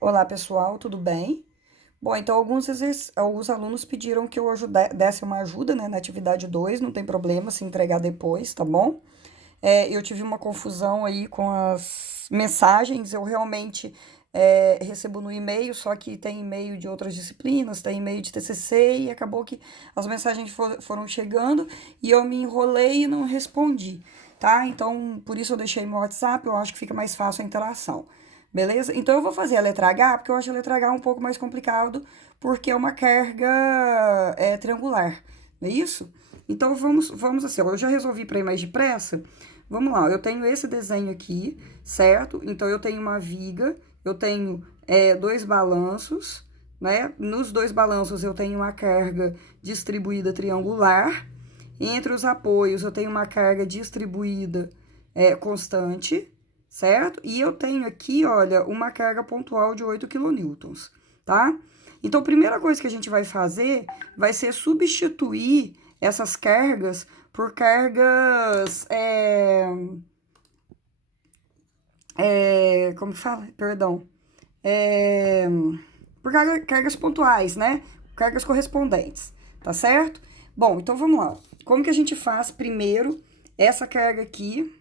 Olá, pessoal, tudo bem? Bom, então alguns alunos pediram que eu desse uma ajuda, né, na atividade 2. Não tem problema se entregar depois, tá bom? Eu tive uma confusão aí com as mensagens, eu realmente recebo no e-mail, só que tem e-mail de outras disciplinas, tem e-mail de TCC e acabou que as mensagens foram chegando e eu me enrolei e não respondi, tá? Então, por isso eu deixei meu WhatsApp, eu acho que fica mais fácil a interação. Beleza? Então eu vou fazer a letra H, porque eu acho a letra H um pouco mais complicado, porque é uma carga triangular, não é isso? Então vamos assim, ó, eu já resolvi para ir mais depressa. Vamos lá, eu tenho esse desenho aqui, certo? Então eu tenho uma viga, eu tenho dois balanços, né? Nos dois balanços eu tenho uma carga distribuída triangular. Entre os apoios eu tenho uma carga distribuída constante, certo? E eu tenho aqui, olha, uma carga pontual de 8 quilonewtons, tá? Então, a primeira coisa que a gente vai fazer vai ser substituir essas cargas por cargas. Como que fala? Perdão. É, por cargas pontuais, né? Cargas correspondentes, tá certo? Bom, então vamos lá. Como que a gente faz primeiro essa carga aqui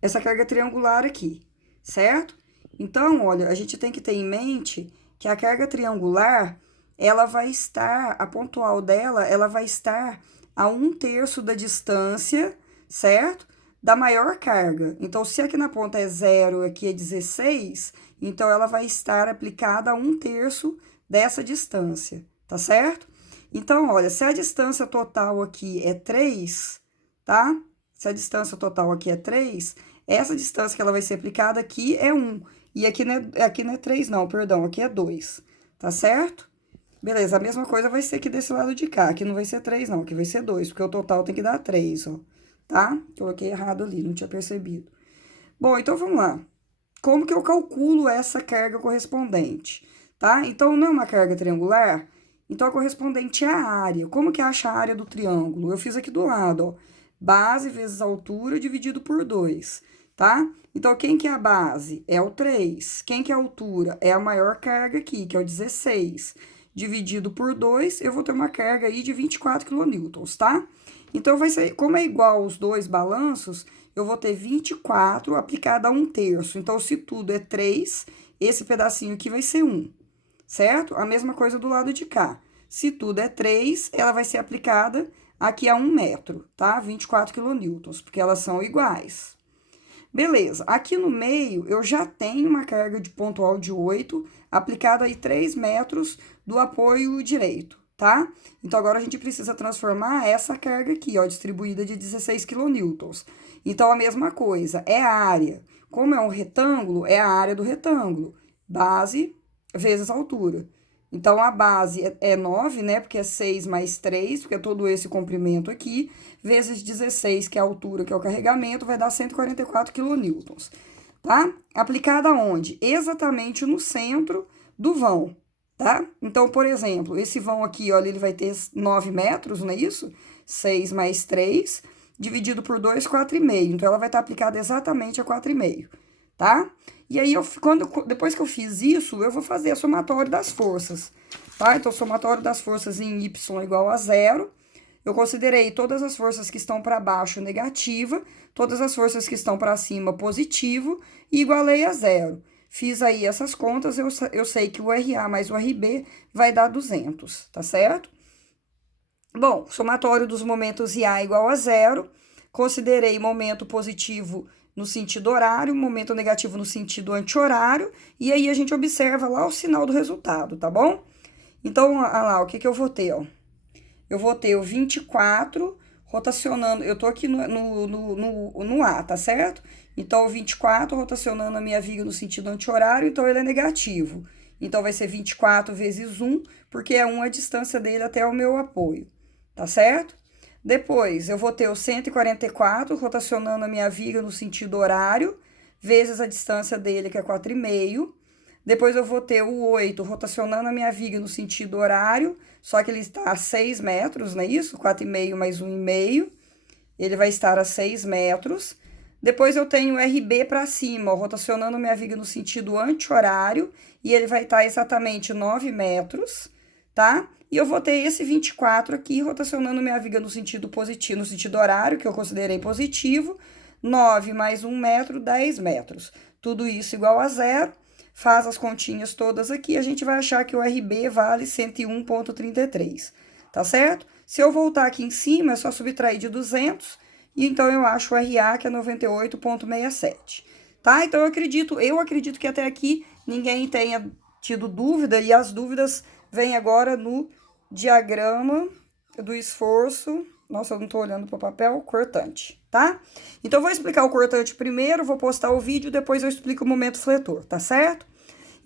essa carga triangular aqui, certo? Então, olha, a gente tem que ter em mente que a carga triangular, ela vai estar, a pontual dela, ela vai estar a 1/3 da distância, certo? Da maior carga. Então, se aqui na ponta é 0, aqui é 16, então ela vai estar aplicada a 1/3 dessa distância, tá certo? Então, olha, se a distância total aqui é 3, tá? Se a distância total aqui é 3, essa distância que ela vai ser aplicada aqui é 1. E aqui não é 3, não, perdão, aqui é 2. Tá certo? Beleza, a mesma coisa vai ser aqui desse lado de cá. Aqui não vai ser 3, não, aqui vai ser 2, porque o total tem que dar 3, ó. Tá? Coloquei errado ali, não tinha percebido. Bom, então vamos lá. Como que eu calculo essa carga correspondente? Tá? Então, não é uma carga triangular? Então, a correspondente é a área. Como que acha a área do triângulo? Eu fiz aqui do lado, ó. Base vezes altura dividido por 2, tá? Então, quem que é a base? É o 3. Quem que é a altura? É a maior carga aqui, que é o 16. Dividido por 2, eu vou ter uma carga aí de 24 quilonewtons, tá? Então, vai ser, como é igual os dois balanços, eu vou ter 24 aplicada a 1/3. Então, se tudo é 3, esse pedacinho aqui vai ser 1, certo? A mesma coisa do lado de cá. Se tudo é 3, ela vai ser aplicada aqui a 1 metro, tá? 24 quilonewtons, porque elas são iguais. Beleza, aqui no meio eu já tenho uma carga de pontual de 8 aplicada aí 3 metros do apoio direito, tá? Então agora a gente precisa transformar essa carga aqui, ó, distribuída de 16 quilonewtons. Então a mesma coisa, é a área. Como é um retângulo, é a área do retângulo. Base vezes altura. Então, a base é 9, né? Porque é 6 mais 3, porque é todo esse comprimento aqui, vezes 16, que é a altura, que é o carregamento, vai dar 144 quilonewtons, tá? Aplicada onde? Exatamente no centro do vão, tá? Então, por exemplo, esse vão aqui, olha, ele vai ter 9 metros, não é isso? 6 mais 3, dividido por 2, 4,5. Então, ela vai estar aplicada exatamente a 4,5, tá? E aí, depois que eu fiz isso, eu vou fazer a somatório das forças, tá? Então, somatório das forças em y igual a 0. Eu considerei todas as forças que estão para baixo negativa, todas as forças que estão para cima positivo e igualei a 0. Fiz aí essas contas, eu sei que o RA mais o RB vai dar 200, tá certo? Bom, somatório dos momentos IA igual a 0. Considerei momento positivo no sentido horário, momento negativo no sentido anti-horário, e aí a gente observa lá o sinal do resultado, tá bom? Então, olha lá, o que eu vou ter, ó? Eu vou ter o 24 rotacionando, eu tô aqui no A, tá certo? Então, o 24 rotacionando a minha viga no sentido anti-horário, então ele é negativo. Então, vai ser 24 vezes 1, porque é 1 a distância dele até o meu apoio, tá certo? Depois, eu vou ter o 144 rotacionando a minha viga no sentido horário, vezes a distância dele, que é 4,5. Depois, eu vou ter o 8 rotacionando a minha viga no sentido horário, só que ele está a 6 metros, não é isso? 4,5 mais 1,5. Ele vai estar a 6 metros. Depois eu tenho o RB para cima, ó, rotacionando minha viga no sentido anti-horário, e ele vai estar exatamente 9 metros, tá? E eu vou ter esse 24 aqui, rotacionando minha viga no sentido positivo, no sentido horário, que eu considerei positivo, 9 mais 1 metro, 10 metros. Tudo isso igual a zero, faz as continhas todas aqui, a gente vai achar que o RB vale 101,33, tá certo? Se eu voltar aqui em cima, é só subtrair de 200, e então eu acho o RA, que é 98,67, tá? Então eu acredito que até aqui ninguém tenha tido dúvida, e as dúvidas vêm agora no diagrama do esforço. Nossa, eu não tô olhando pro papel, cortante, tá? Então, eu vou explicar o cortante primeiro, vou postar o vídeo, depois eu explico o momento fletor, tá certo?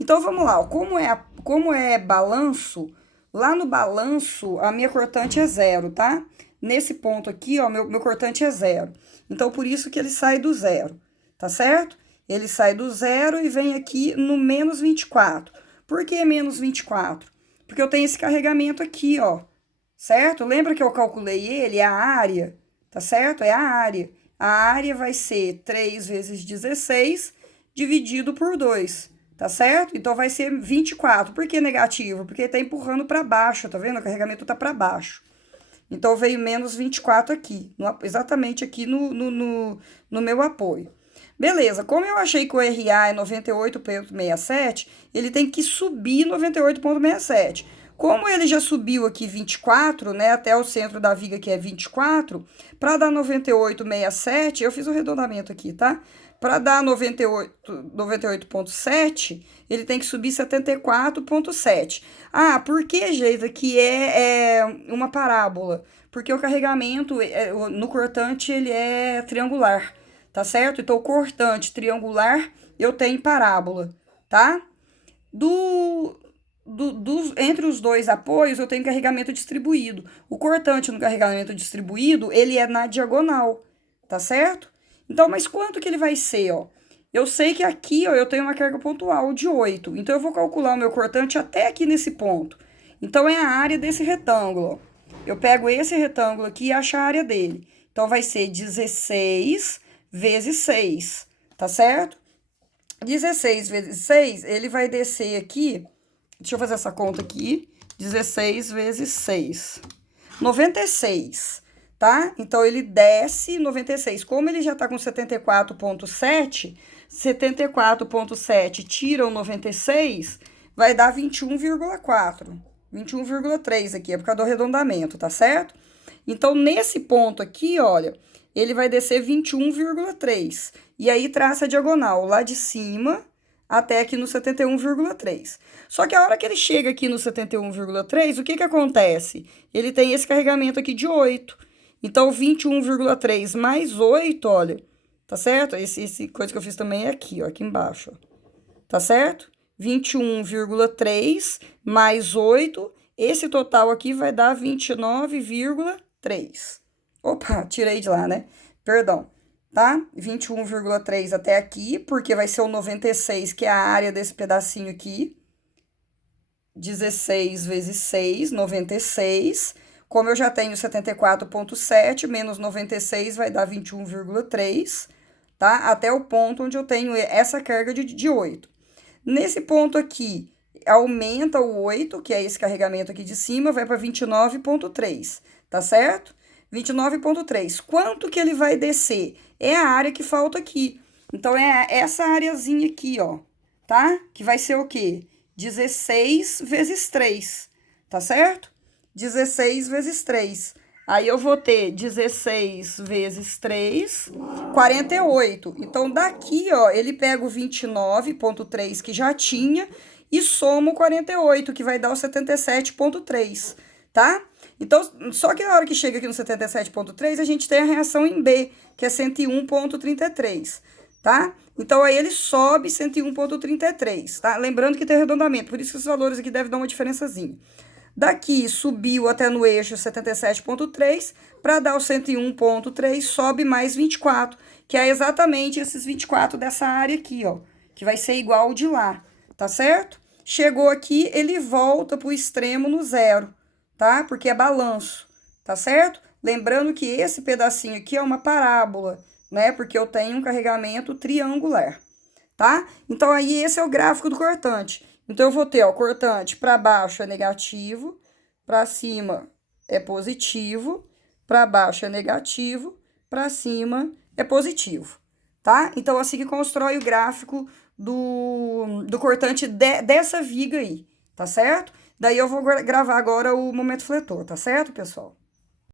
Então, vamos lá, ó. Como é balanço, lá no balanço, a minha cortante é zero, tá? Nesse ponto aqui, ó, meu cortante é zero. Então, por isso que ele sai do zero, tá certo? Ele sai do zero e vem aqui no menos 24. Por que menos 24? Porque eu tenho esse carregamento aqui, ó, certo? Lembra que eu calculei ele? É a área, tá certo? É a área. A área vai ser 3 vezes 16 dividido por 2, tá certo? Então, vai ser 24. Por que negativo? Porque tá empurrando para baixo, tá vendo? O carregamento tá para baixo. Então, veio menos 24 aqui, exatamente aqui no meu apoio. Beleza, como eu achei que o RA é 98,67, ele tem que subir 98,67. Como ele já subiu aqui 24, né, até o centro da viga que é 24, para dar 98,67, eu fiz o arredondamento aqui, tá? Para dar 98,7, ele tem que subir 74,7. Ah, por que, Geisa, que é uma parábola? Porque o carregamento no cortante ele é triangular, tá certo? Então, o cortante triangular eu tenho parábola, tá? Entre os dois apoios, eu tenho carregamento distribuído. O cortante no carregamento distribuído, ele é na diagonal, tá certo? Então, mas quanto que ele vai ser, ó? Eu sei que aqui, ó, eu tenho uma carga pontual de 8. Então, eu vou calcular o meu cortante até aqui nesse ponto. Então, é a área desse retângulo, ó. Eu pego esse retângulo aqui e acho a área dele. Então, vai ser 16 vezes 6, tá certo? 16 vezes 6, ele vai descer aqui. Deixa eu fazer essa conta aqui. 16 vezes 6. 96, tá? Então, ele desce 96. Como ele já tá com 74,7, 74,7 tira o 96, vai dar 21,4. 21,3 aqui, é por causa do arredondamento, tá certo? Então, nesse ponto aqui, olha, ele vai descer 21,3. E aí, traça a diagonal lá de cima até aqui no 71,3. Só que a hora que ele chega aqui no 71,3, o que que acontece? Ele tem esse carregamento aqui de 8. Então, 21,3 mais 8, olha, tá certo? Esse coisa que eu fiz também é aqui, ó, aqui embaixo, ó. Tá certo? 21,3 mais 8, esse total aqui vai dar 29,3. Opa, tirei de lá, né? Perdão, tá? 21,3 até aqui, porque vai ser o 96, que é a área desse pedacinho aqui. 16 vezes 6, 96. Como eu já tenho 74,7, menos 96 vai dar 21,3, tá? Até o ponto onde eu tenho essa carga de 8. Nesse ponto aqui, aumenta o 8, que é esse carregamento aqui de cima, vai para 29,3, tá certo? 29,3. Quanto que ele vai descer? É a área que falta aqui. Então, é essa areazinha aqui, ó, tá? Que vai ser o quê? 16 vezes 3, tá certo? 16 vezes 3. Aí, eu vou ter 16 vezes 3, 48. Então, daqui, ó, ele pega o 29,3 que já tinha e soma o 48, que vai dar o 77,3, tá? Então, só que na hora que chega aqui no 77,3, a gente tem a reação em B, que é 101,33, tá? Então, aí ele sobe 101,33, tá? Lembrando que tem arredondamento, por isso que os valores aqui devem dar uma diferençazinha. Daqui, subiu até no eixo 77,3, para dar o 101,3, sobe mais 24, que é exatamente esses 24 dessa área aqui, ó, que vai ser igual ao de lá, tá certo? Chegou aqui, ele volta pro extremo no zero, tá? Porque é balanço, tá certo? Lembrando que esse pedacinho aqui é uma parábola, né? Porque eu tenho um carregamento triangular, tá? Então, aí, esse é o gráfico do cortante. Então, eu vou ter, ó, o cortante para baixo é negativo, para cima é positivo, para baixo é negativo, para cima é positivo, tá? Então, assim que constrói o gráfico do cortante dessa viga aí, tá certo? Daí eu vou gravar agora o momento fletor, tá certo, pessoal?